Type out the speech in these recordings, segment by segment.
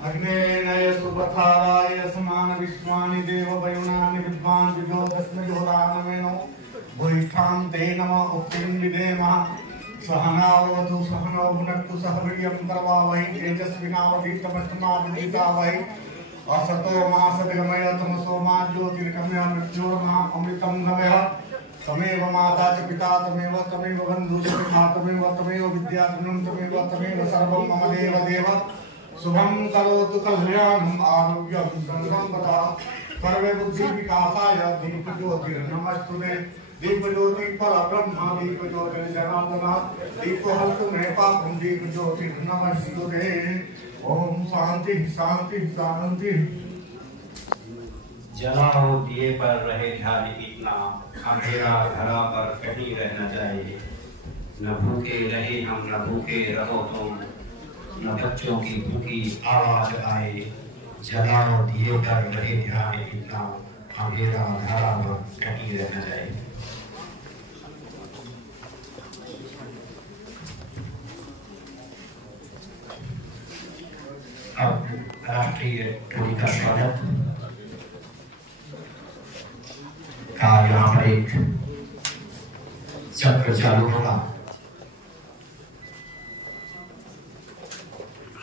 अग्नेय सुपथाराय समान विश्वानि देव वयुनानि विद्वान् विजोदस्मि जोरानमेनो भूयिष्ठां ते नमः उक्तिं विधेमः सहनावतु सहनो भुनक्तु सह वीर्यं करवावहै तेजस्विनावधीतमस्तमा विदितावहै असतो मा सद्गमय तमसो मा ज्योतिर्गमय मृत्योर्मा अमृतं गमय तमेव माता च पिता तमेव बन्धुः च पिता तमेव विद्या तमेव सर्वं मम देव देव शुभं करोतु कल्याणं आरोग्यं धनं तथा सर्वे बुद्धि विकासाय दीप ज्योतिर्नमस्तुते दीप ज्योति परब्रह्म दीप ज्योति जनार्दन दीप हस्तु मे पापं दीप ज्योतिर्नमस्तुते ओम शांति शांति शांति। जलाओ दिए पर रहे ध्यान इतना अंधेरा धरा पर कहीं रहना चाहिए। न भूखे रहे हम न भूखे रहो तुम न बच्चों की भूखी आवाज आए। जलाओ दिए पर रहे ध्यान इतना अंधेरा धरा पर कहीं रहना चाहिए। अब राष्ट्रीय टोली का स्वागत का यहाँ पर एक चक्र चालू होगा।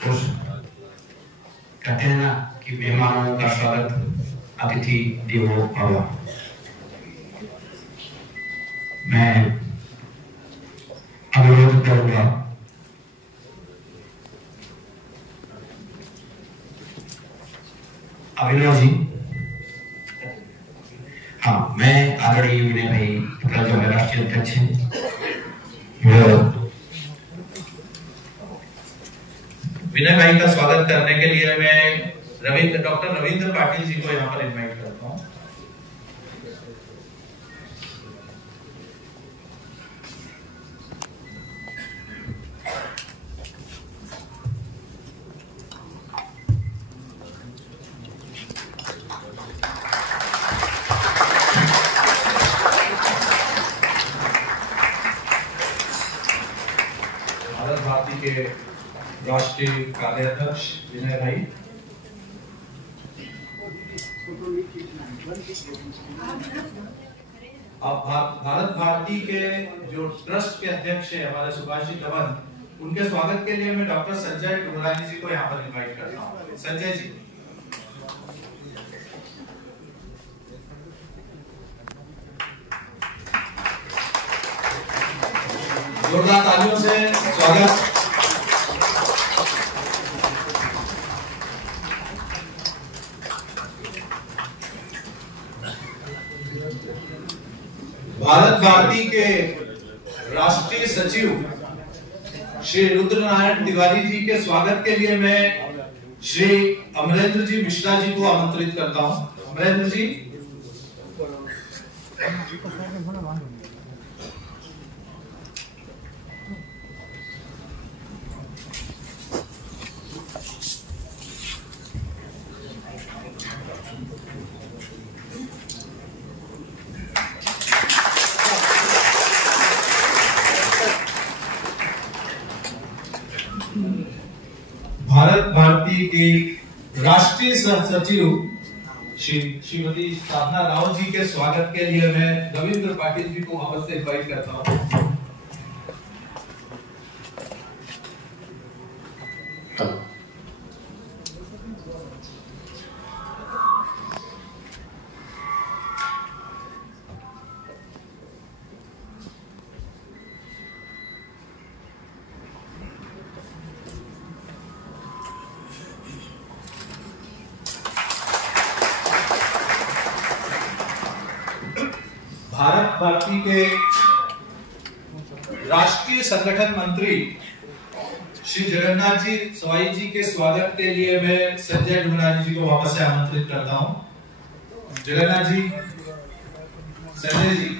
उस कहते हैं ना कि मेहमानों का स्वागत अतिथि देवो भव। मैं अनुरोध करूंगा अभिनव जी। हाँ, मैं आदरणीय विनय भाई जो है राष्ट्रीय अध्यक्ष हैं, विनय भाई का स्वागत करने के लिए मैं डॉक्टर रविंद्र पाटिल जी को यहाँ पर इनवाइट करता हूँ। राष्ट्रीय कार्याध्यक्ष विनय भाई, अब भारत भारती के जो ट्रस्ट के अध्यक्ष है हमारे सुभाष जी धवन, उनके स्वागत के लिए मैं डॉक्टर संजय डुमरानी जी को यहाँ पर इनवाइट करता हूँ। संजय जी। जोरदार तालियों से स्वागत। भारत भारती के राष्ट्रीय सचिव श्री रुद्रनारायण तिवारी जी के स्वागत के लिए मैं श्री अमरेंद्र जी मिश्रा जी को आमंत्रित करता हूं। अमरेंद्र जी। भारत भारती की राष्ट्रीय सचिव श्रीमती साधना राव जी के स्वागत के लिए मैं रविंद्र पाटिल जी को वापस से इनवाइट करता हूँ। भारत भारती के राष्ट्रीय संगठन मंत्री श्री जगन्नाथ जी सवाई जी के स्वागत के लिए मैं संजय डुमरानी जी को वापस से आमंत्रित करता हूं। जगन्नाथ जी, संजय जी।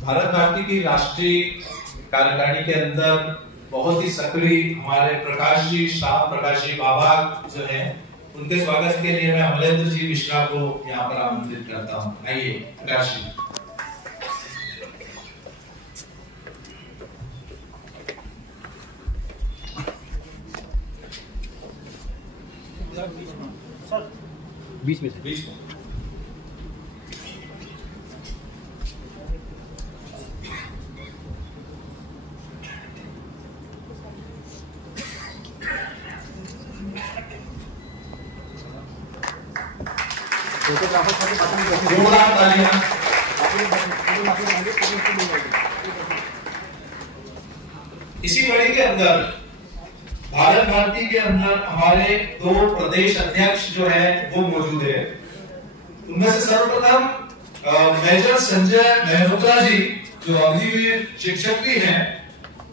भारत भारती की राष्ट्रीय कार्यकारिणी के अंदर बहुत ही सक्रिय हमारे प्रकाश जी, श्याम प्रकाश जी बाबा जो है, उनके स्वागत के लिए मैं अमरेंद्र जी मिश्रा को यहाँ पर आमंत्रित करता हूँ। आइए प्रकाश जी। बीच में जोरदार तालियां। इसी कड़ी के अंदर भारत भारती के अंदर हमारे 2 प्रदेश अध्यक्ष जो है वो मौजूद है। उनमें से सर्वप्रथम मेजर संजय मेहरोत्रा जी जो अग्निवीर शिक्षक भी हैं,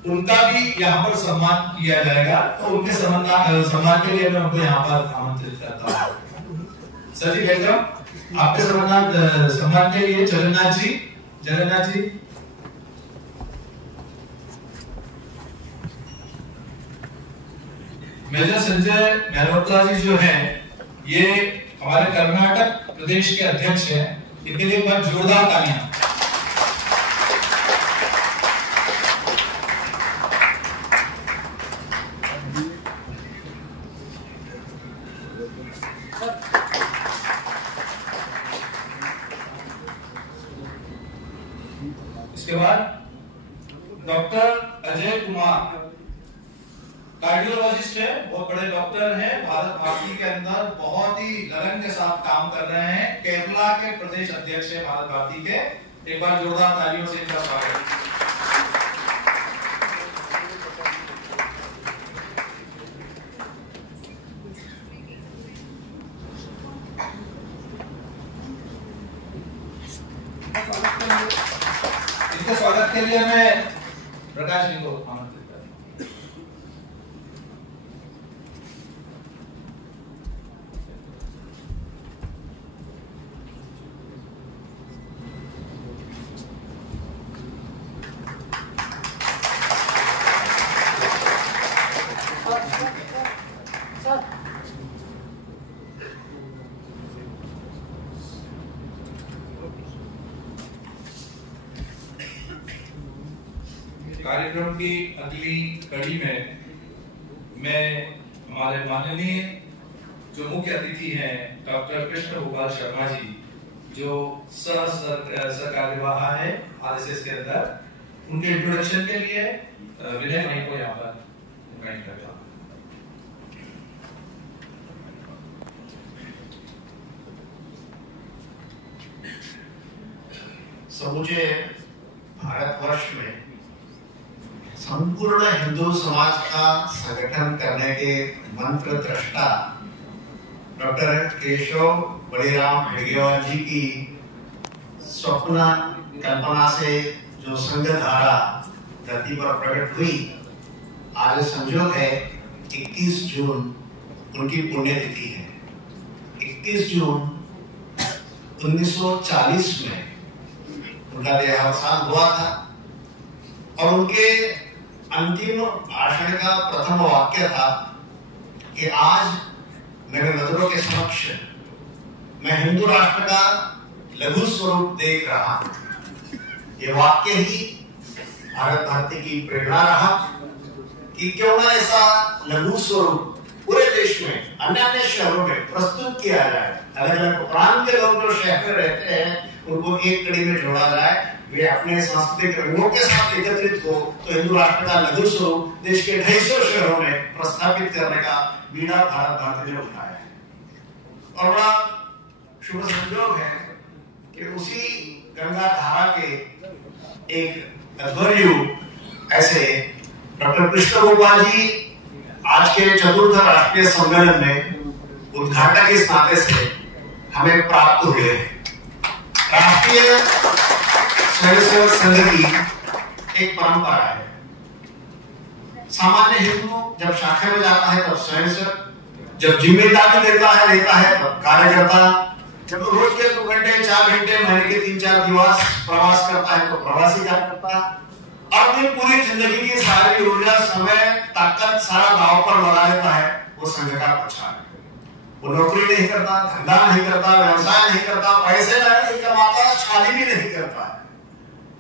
उनका भी यहाँ पर सम्मान किया जाएगा। तो उनके सम्मान के लिए मैं उनको यहाँ पर आमंत्रित करता हूँ। सर जी वेलकम। आपके सम्मान के लिए जगन्नाथ जी मेजर संजय मेहरोत्रा जी जो है ये हमारे कर्नाटक प्रदेश के अध्यक्ष हैं। इनके लिए एक बार जोरदार तालियां। इसके बाद डॉक्टर अजय कुमार कार्डियोलॉजिस्ट है, बहुत बड़े डॉक्टर हैं, भारत भारती के अंदर बहुत ही लगन के साथ काम कर रहे हैं। केरला के प्रदेश अध्यक्ष है भारत भारती के। एक बार जोरदार तालियों से इनका स्वागत। इनके स्वागत के लिए मैं प्रकाश जी को आमंत्रित करता हूं। कार्यक्रम की अगली कड़ी में मैं हमारे माननीय जो मुख्य अतिथि हैं डॉक्टर कृष्ण गोपाल शर्मा जी, जो सरकार्यवाह है आरएसएस के अंदर, उनके इंट्रोडक्शन के लिए विनय भाई को यहाँ पर इनवाइट करता हूँ। समूचे भारतवर्ष में संपूर्ण हिंदू समाज का संगठन करने के मंत्र दृष्टा डॉक्टर केशव बलिराम हेडगेवार जी की स्वप्न कल्पना से जो संघ धारा धरती पर प्रकट हुई, आज संयोग है 21 जून उनकी पुण्यतिथि है। 21 जून 1940 में उनका देहावसान हुआ था और उनके अंतिम भाषण का प्रथम वाक्य था कि आज मेरे नजरों के समक्ष मैं हिंदू राष्ट्र का लघु स्वरूप देख रहा हूं। ये वाक्य ही भारत भारती की प्रेरणा रहा कि क्यों ना ऐसा लघु स्वरूप पूरे देश में अन्य अन्य शहरों में प्रस्तुत किया जाए। अलग अलग प्रांत के लोग जो शहर में रहते हैं उनको एक कड़ी में जोड़ा जाए, वे अपने सांस्कृतिक रंगों के साथ एकत्रित हो तो हिंदू राष्ट्र का लघु स्वरूप देश के 250 शहरों में प्रस्थापित करने का बीड़ा भारत भारती ने उठाया है। और बड़ा शुभ संयोग है कि उसी गंगा धारा के एक अध्वर्यु ऐसे डॉक्टर कृष्ण गोपाल जी आज के चतुर्थ राष्ट्रीय सम्मेलन में उद्घाटक के नाते से हमें प्राप्त हुए हैं। राष्ट्रीय स्वयंसेवक संघ की एक परंपरा है। सामान्य हिंदू जब शाखा में जाता है तब स्वयंसेवक, जब जिम्मेदारी लेता है तब कार्यकर्ता, जब रोज के 2 घंटे 4 घंटे महीने के 3-4 दिवस प्रवास करता है तो प्रवासी क्या करता है, अपनी पूरी जिंदगी की सारी ऊर्जा, समय, ताकत सारा दांव पर लगा देता है वो संघ का प्रचार। वो नौकरी नहीं करता, धंधा नहीं करता, व्यवसाय नहीं करता, पैसे नहीं कमाता, शादी भी नहीं करता,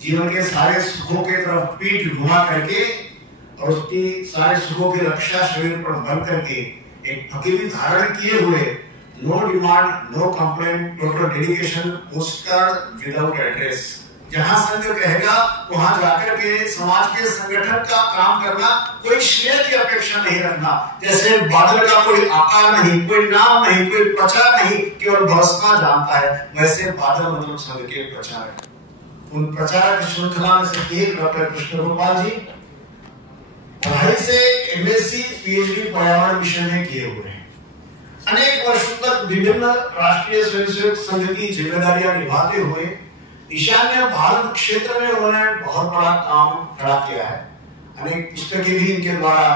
जीवन के सारे सुखों के तरफ पीठ घुमा करके और उसकी सारे सुखों की रक्षा शरीर पर बंद करके एक फकीरी धारण किए हुए, no demand, no complaint, total dedication, postcard without address, जहां संघ कहेगा वहां जाकर के समाज के संगठन का काम करना, कोई श्रेय की अपेक्षा नहीं रखना। जैसे बादल का कोई आकार नहीं, कोई नाम नहीं, कोई प्रचार नहीं, केवल बरसना जानता है, वैसे बादल मतलब संघ के प्रचारक। उन प्रचारक श्रृंखला में से एक डॉक्टर कृष्ण गोपाल जी पढ़ाई से एमएससी पीएचडी पर्यावरण विषय में किए हुए हैं। अनेक वर्षों तक विभिन्न राष्ट्रीय स्वयंसेवक संघ की जिम्मेदारियां निभाते हुए ईशान्य भारत क्षेत्र में उन्होंने बहुत बड़ा काम खड़ा किया है। अनेक पुस्तकें भी इनके द्वारा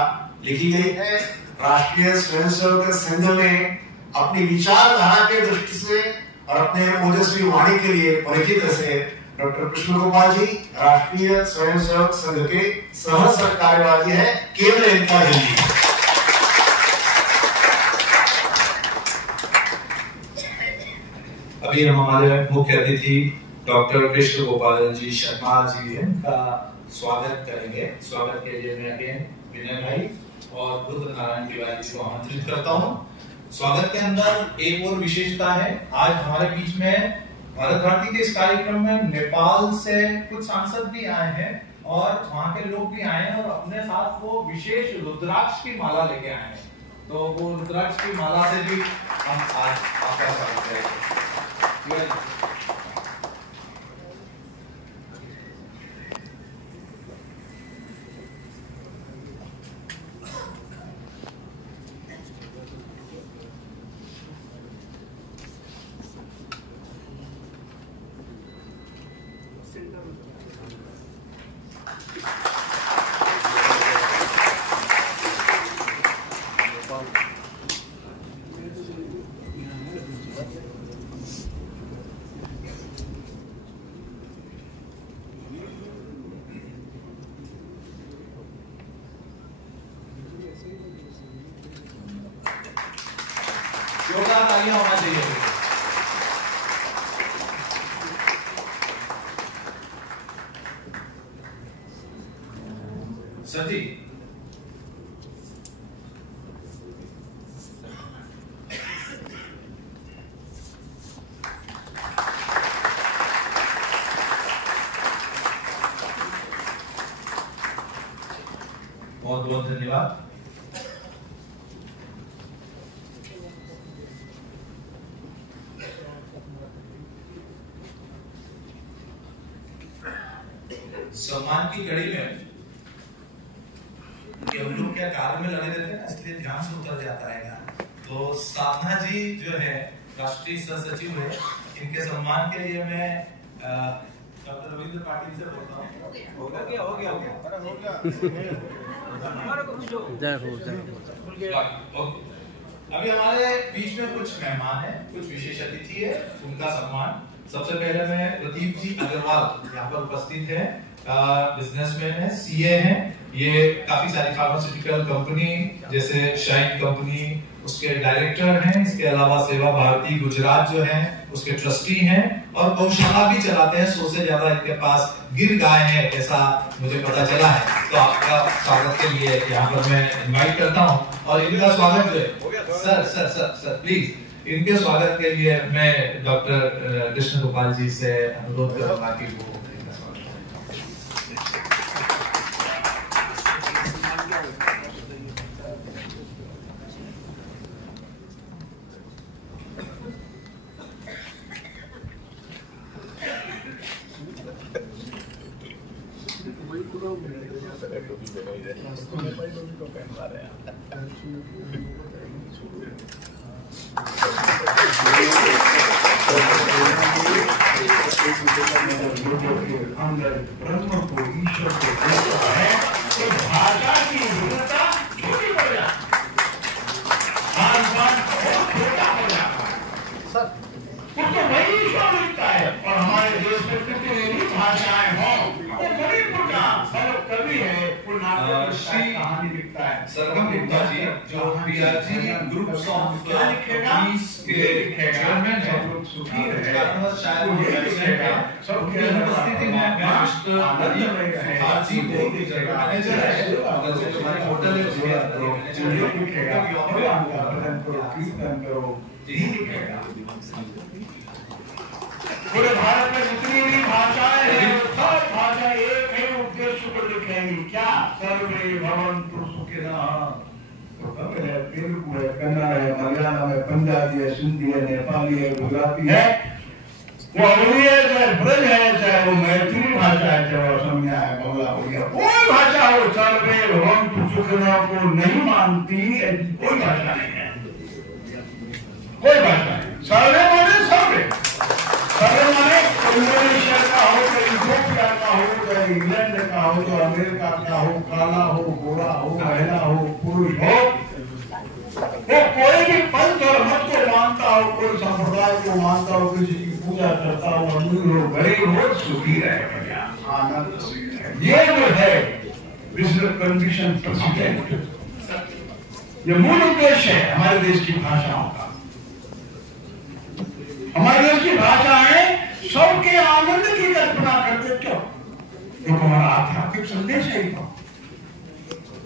लिखी गई है। राष्ट्रीय स्वयंसेवक संघ में अपनी विचारधारा के दृष्टि से और अपने ओजस्वी वाणी के लिए परिचित ऐसे डॉक्टर कृष्ण गोपाल जी राष्ट्रीय स्वयंसेवक संघ के सह सरकार्यवाही है, केवल इनका दिल्ली। अभी हमारे मुख्य अतिथि डॉक्टर कृष्ण गोपाल जी शर्मा जी हैं, का स्वागत करेंगे। स्वागत के लिए मैं अगेन विनय भाई और रुद्र नारायण तिवारी जी को आमंत्रित करता हूं। स्वागत के अंदर एक और विशेषता है, आज हमारे बीच में भारत भारती के इस कार्यक्रम में नेपाल से कुछ सांसद भी आए हैं और वहां के लोग भी आए हैं और अपने साथ वो विशेष रुद्राक्ष की माला लेके आए हैं। तो वो रुद्राक्ष की माला से भी हम आज आपका स्वागत करेंगे। योगदान तालियां होना चाहिए। सर जी बहुत बहुत धन्यवाद। सम्मान की कड़ी में कि हम लोग क्या कार्य में लगे रहते हैं, इसलिए ध्यान से उतर जाता है। तो साधना जी जो है राष्ट्रीय सह सचिव है, इनके सम्मान के लिए मैं डॉक्टर रविंद्र पाटिल से बोलता हूँ। अभी हमारे बीच में कुछ मेहमान हैं, कुछ विशेष अतिथि है, उनका सम्मान। सबसे पहले मैं प्रदीप जी अग्रवाल यहाँ पर उपस्थित है, बिजनेसमैन है, सीए हैं। ये काफी सारी फार्मास्यूटिकल कंपनी जैसे शाइन कंपनी उसके डायरेक्टर हैं। इसके अलावा सेवा भारती गुजरात जो है उसके ट्रस्टी हैं और गौशाला भी चलाते हैं। 100 से ज्यादा इनके पास गिर गाय है, ऐसा मुझे पता चला है। तो आपका स्वागत के लिए यहाँ पर मैं इनवाइट करता हूँ और इनका स्वागत जो है सर प्लीज इनके स्वागत के लिए मैं डॉक्टर कृष्ण गोपाल जी से अनुरोध करूंगा कि वो अंदर ब्रह्म को ईश्वर को देखता है तो भाषा की भिन्नता छोटी पड़ जाती है, खान पान बहुत छोटा हो जाता है। कवि है वो नाटक श्री कहानी लिखता है। सरगम गुप्ता जी जो पीआरजी ग्रुप ऑफ पीस के चेयरमैन हैं, सुखी रहे शायद वो ये लिखेगा सबकी अनुपस्थिति में आजी को मैनेजर है, अगर जो हमारे होटल है उसके मैनेजर लिखेगा भजन करो कीर्तन करो यही लिखेगा। पूरे भारत में जितनी भी भाषाएं हैं सब भाषा एक है उद्देश्य को लिखेंगी क्या, सर्वे भवन्तु सुखिनः। तो तमिल है, तेलुगु है, कन्नड़ है, मलयालम है, पंजाबी है, सिंधी है, नेपाली है, गुजराती है, वो अवली है, चाहे ब्रज है, चाहे वो मैथिली भाषा है, चाहे वो असमिया है, बंगला उड़िया, कोई भाषा हो सर्वे भवन्तु सुखिनः को नहीं मानती, कोई भाषा नहीं है, कोई भाषा नहीं। सर्वे माने सर्वे, सर्वे माने इंडोनेशिया का हो, इथियोपिया का हो, इंग्लैंड का हो, तो अमेरिका का हो, काला हो, गोरा हो, महिला हो, पुरुष हो, वो कोई भी पंथ और मत को मानता हो, कोई संप्रदाय को मानता हो, किसी की पूजा करता हो, अमीर हो, गरीब हो, सुखी रहेगा, आनंद से रहे। ये जो है विश्व कंडीशन प्रेसिडेंट, ये मूल उद्देश्य है हमारे देश की भाषाओं का। हमारे देश की भाषाएं सबके आनंद की कल्पना करते, क्यों? क्योंकि हमारा आध्यात्मिक संदेश है तो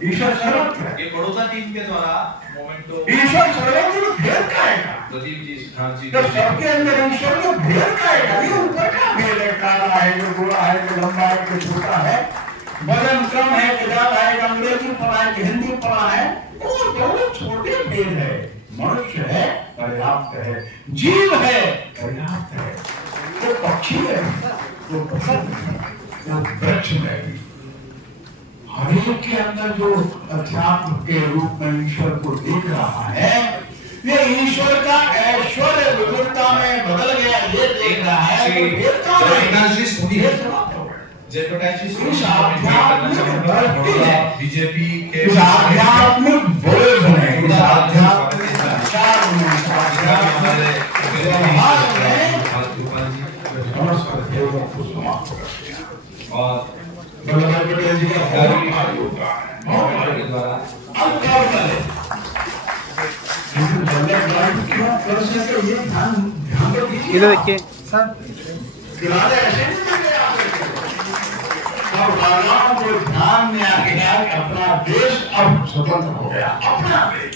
ईश्वर सर्वत्र है। ये बड़ौदा टीम के द्वारा मोमेंटो ईश्वर सर्वत्र में भेद खाएगा, प्रदीप जी सिद्धार्थ जी जब सबके अंदर ईश्वर में भेद खाएगा, ये ऊपर का भेद है, काला है जो गोरा है, जो लंबा है जो छोटा है, वजन कम है कि ज्यादा है, अंग्रेजी पढ़ा है कि हिंदी पढ़ा है, वो बहुत छोटे भेद है। मनुष्य है पर्याप्त है, जीव है पर्याप्त है, वो पक्षी है, वो पशु है, वो वृक्ष है। हर एक के अंदर जो अध्यात्म के रूप में ईश्वर को देख रहा है, ये ईश्वर का ऐश्वर्य विविधता में बदल गया, ये देख रहा है। बीजेपी के आध्यात्मिक बोध में, आध्यात्मिक संचार में, और वल्लभ पटेल जी का बहुत योगदान है, अब क्या होता है, लेकिन वल्लभ भाई क्यों कर सके ये ध्यान रखिए। इधर देखिए सर, किराने ऐसे नहीं मिल गए आपके, अब राजाओं को ध्यान में आ गया कि अपना देश अब स्वतंत्र हो गया, अपना देश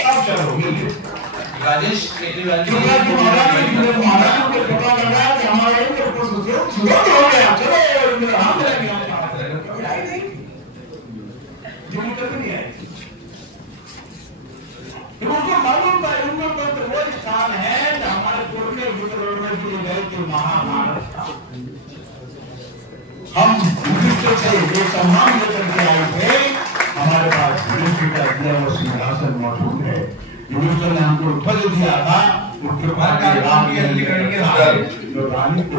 अब चलो मिलिए। राजेश महाराज को पता लगा कि हमारे स्वतंत्र हो गया, चलो हम नहीं आई, उसको मालूम था उनमें वो स्थान है जो हमारे पुरने वितरण के लिए गए थे महाभारत का। हम युधिष्ठिर से ये सम्मान लेकर के आए थे, हमारे पास युधिष्ठिर का दिया हुआ सिंहासन मौजूद है, युधिष्ठिर ने हमको ध्वज दिया था, वो कृपा का राम की रानी को